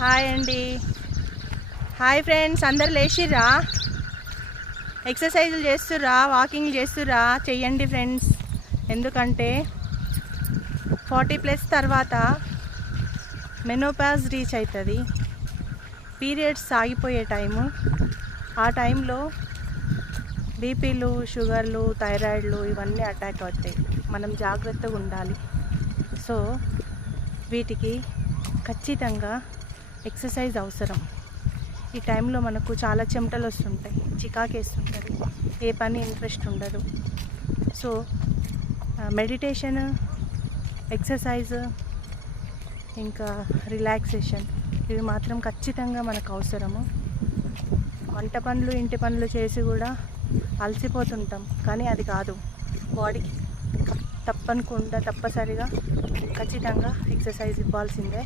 Hi అండి. Hi friends, అందరు లేచిర్రా? ఎక్సర్సైజులు చేస్తుర్రా? Walking చేస్తుర్రా? చెయ్యండి ఫ్రెండ్స్. ఎందుకంటే 40+ తర్వాత మెనోపాజ్ రీచ్ అవుతుంది. పీరియడ్స్ ఆగిపోయే టైము. ఆ టైంలో బీపీలు, షుగర్లు, థైరాయిడ్లు ఇవన్నీ అటాక్ అవుతాయి. మనం జాగ్రత్తగా ఉండాలి. సో వీటికి ఖచ్చితంగా ఎక్సర్సైజ్ అవసరం. ఈ టైంలో మనకు చాలా చెమటలు వస్తుంటాయి, చికాకేస్తుంటుంది, ఏ పని ఇంట్రెస్ట్ ఉండదు. సో మెడిటేషన్, ఎక్సర్సైజ్, ఇంకా రిలాక్సేషన్ ఇవి మాత్రం ఖచ్చితంగా మనకు అవసరము. వంట పనులు, ఇంటి పనులు చేసి కూడా అలసిపోతుంటాం, కానీ అది కాదు. బాడీకి తప్పనికుండా తప్పనిసరిగా ఖచ్చితంగా ఎక్సర్సైజ్ ఇవ్వాల్సిందే.